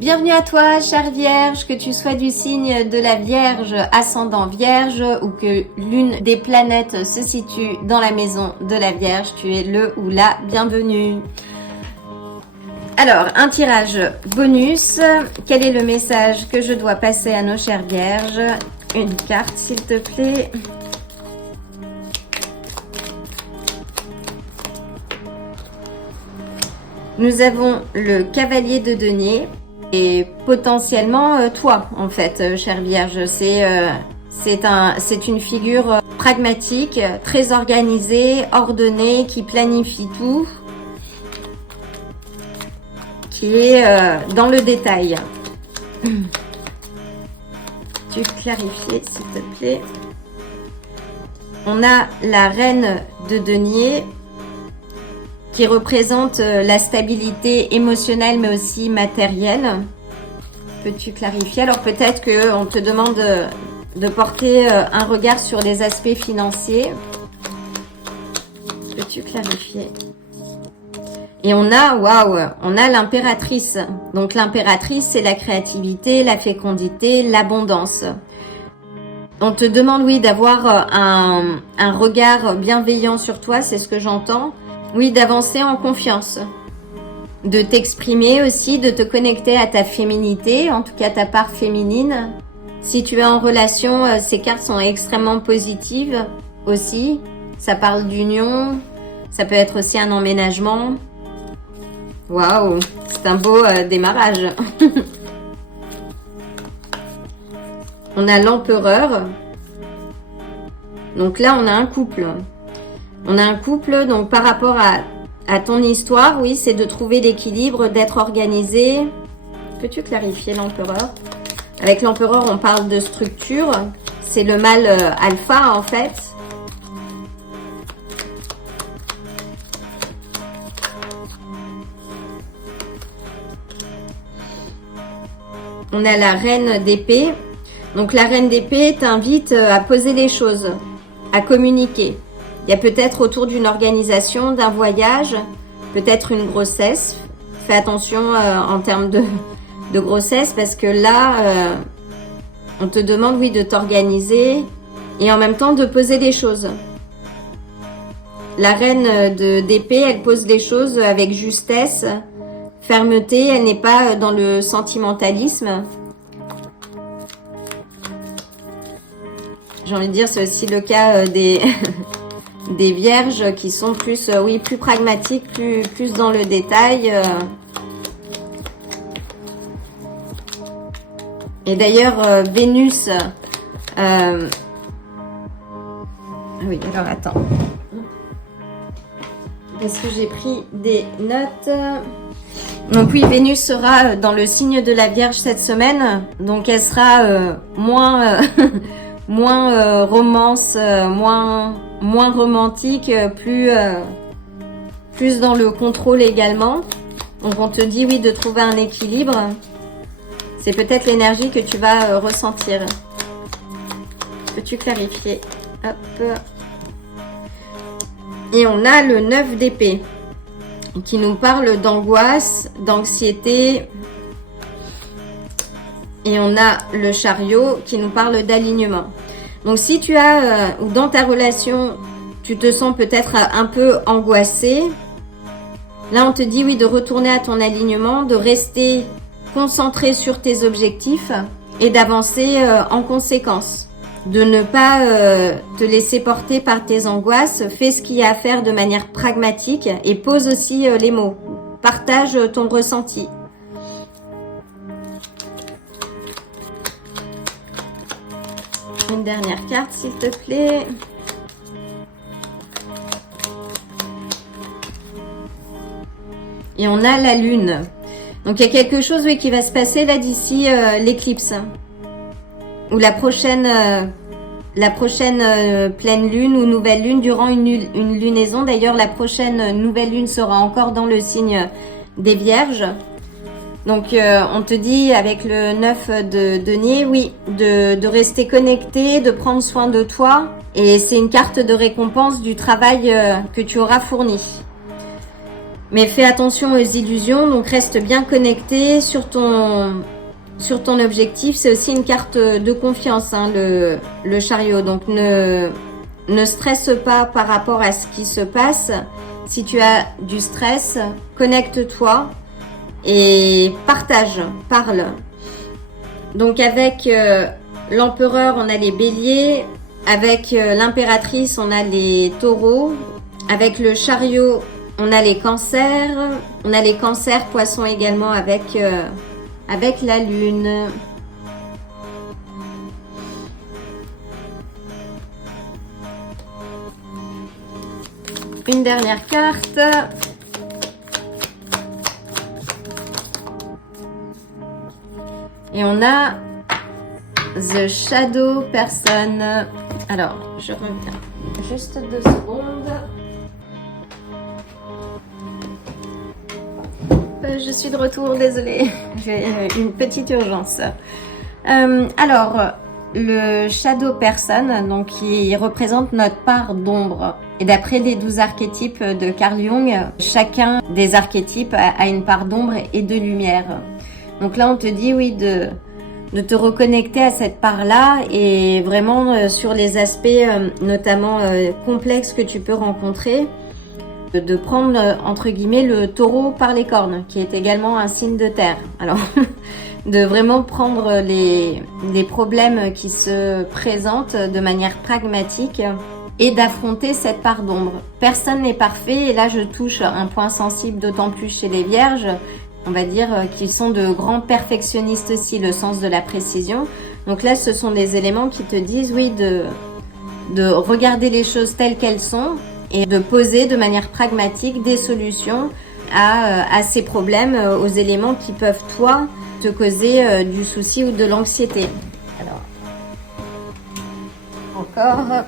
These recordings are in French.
Bienvenue à toi, chère Vierge, que tu sois du signe de la Vierge, ascendant Vierge, ou que l'une des planètes se situe dans la maison de la Vierge, tu es le ou la bienvenue. Alors, un tirage bonus. Quel est le message que je dois passer à nos chères Vierges? Une carte, s'il te plaît. Nous avons le cavalier de denier et potentiellement toi, en fait, chère Vierge. C'est une figure pragmatique, très organisée, ordonnée, qui planifie tout, qui est dans le détail. Tu clarifies, s'il te plaît. On a la reine de denier qui représente la stabilité émotionnelle mais aussi matérielle. Peux-tu clarifier? Alors peut-être qu'on te demande de porter un regard sur les aspects financiers. Peux-tu clarifier? Et on a, waouh, on a l'impératrice. Donc l'impératrice, c'est la créativité, la fécondité, l'abondance. On te demande, oui, d'avoir un regard bienveillant sur toi, c'est ce que j'entends. Oui, d'avancer en confiance, de t'exprimer aussi, de te connecter à ta féminité, en tout cas ta part féminine. Si tu es en relation, ces cartes sont extrêmement positives aussi. Ça parle d'union, ça peut être aussi un emménagement. Waouh, c'est un beau démarrage. On a l'empereur. Donc là, on a un couple. On a un couple, donc par rapport à ton histoire, oui, c'est de trouver l'équilibre, d'être organisé. Peux-tu clarifier l'empereur? Avec l'empereur, on parle de structure. C'est le mâle alpha, en fait. On a la reine d'épée. Donc la reine d'épée t'invite à poser les choses, à communiquer. Il y a peut-être autour d'une organisation, d'un voyage, peut-être une grossesse. Fais attention en termes de grossesse parce que là, on te demande, oui, de t'organiser et en même temps de poser des choses. La reine d'épée, elle pose les choses avec justesse, fermeté, elle n'est pas dans le sentimentalisme. J'ai envie de dire, c'est aussi le cas des... des vierges qui sont plus, oui, plus pragmatiques, plus dans le détail. Et d'ailleurs, Vénus... Oui, alors attends. Parce que j'ai pris des notes. Donc oui, Vénus sera dans le signe de la Vierge cette semaine. Donc elle sera moins... moins romance, moins romantique, plus dans le contrôle également. Donc on te dit, oui, de trouver un équilibre. C'est peut-être l'énergie que tu vas ressentir. Peux-tu clarifier? Hop. Et on a le 9 d'épée qui nous parle d'angoisse, d'anxiété. Et on a le chariot qui nous parle d'alignement. Donc si tu as, ou dans ta relation, tu te sens peut-être un peu angoissé, là on te dit, oui, de retourner à ton alignement, de rester concentré sur tes objectifs et d'avancer en conséquence. De ne pas te laisser porter par tes angoisses, fais ce qu'il y a à faire de manière pragmatique et pose aussi les mots. Partage ton ressenti. Une dernière carte, s'il te plaît. Et on a la lune. Donc, il y a quelque chose, oui, qui va se passer là d'ici l'éclipse. Ou la prochaine pleine lune ou nouvelle lune durant une lunaison. D'ailleurs, la prochaine nouvelle lune sera encore dans le signe des Vierges. Donc, on te dit avec le 9 de denier, oui, de rester connecté, de prendre soin de toi. Et c'est une carte de récompense du travail que tu auras fourni. Mais fais attention aux illusions, donc reste bien connecté sur ton objectif. C'est aussi une carte de confiance, hein, le chariot. Donc ne stresse pas par rapport à ce qui se passe. Si tu as du stress, connecte-toi et partage, parle. Donc avec l'empereur, on a les béliers. Avec l'impératrice, on a les taureaux. Avec le chariot, on a les cancers. On a les cancers, poissons également avec la lune. Une dernière carte. Et on a The Shadow Person. Alors, je reviens juste 2 secondes. Je suis de retour, désolée. J'ai une petite urgence. Alors, le Shadow Person, donc qui représente notre part d'ombre. Et d'après les 12 archétypes de Carl Jung, chacun des archétypes a une part d'ombre et de lumière. Donc là, on te dit, oui, de te reconnecter à cette part-là et vraiment sur les aspects notamment complexes que tu peux rencontrer, de prendre entre guillemets le taureau par les cornes, qui est également un signe de terre. Alors, de vraiment prendre les problèmes qui se présentent de manière pragmatique et d'affronter cette part d'ombre. Personne n'est parfait et là je touche un point sensible d'autant plus chez les vierges. On va dire qu'ils sont de grands perfectionnistes aussi, le sens de la précision. Donc là, ce sont des éléments qui te disent, oui, de regarder les choses telles qu'elles sont et de poser de manière pragmatique des solutions à ces problèmes, aux éléments qui peuvent, toi, te causer du souci ou de l'anxiété. Alors, encore.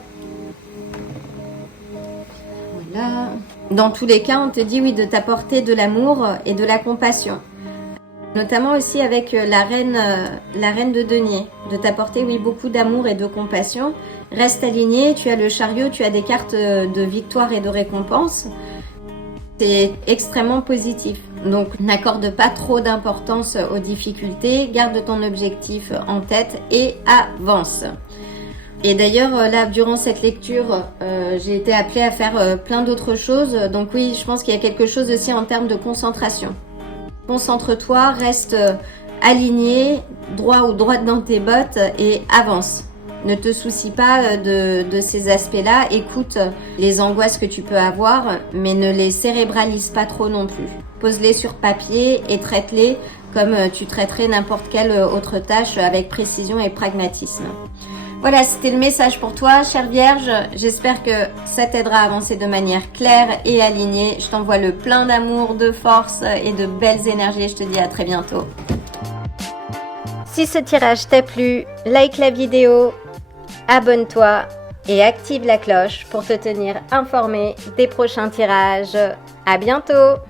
Voilà. Dans tous les cas, on te dit oui de t'apporter de l'amour et de la compassion. Notamment aussi avec la reine de denier. De t'apporter oui beaucoup d'amour et de compassion. Reste aligné, tu as le chariot, tu as des cartes de victoire et de récompense. C'est extrêmement positif. Donc n'accorde pas trop d'importance aux difficultés. Garde ton objectif en tête et avance. Et d'ailleurs, là, durant cette lecture, j'ai été appelée à faire plein d'autres choses. Donc oui, je pense qu'il y a quelque chose aussi en termes de concentration. Concentre-toi, reste aligné, droit ou droite dans tes bottes et avance. Ne te soucie pas de ces aspects-là. Écoute les angoisses que tu peux avoir, mais ne les cérébralise pas trop non plus. Pose-les sur papier et traite-les comme tu traiterais n'importe quelle autre tâche avec précision et pragmatisme. Voilà, c'était le message pour toi, chère Vierge. J'espère que ça t'aidera à avancer de manière claire et alignée. Je t'envoie le plein d'amour, de force et de belles énergies. Je te dis à très bientôt. Si ce tirage t'a plu, like la vidéo, abonne-toi et active la cloche pour te tenir informé des prochains tirages. À bientôt!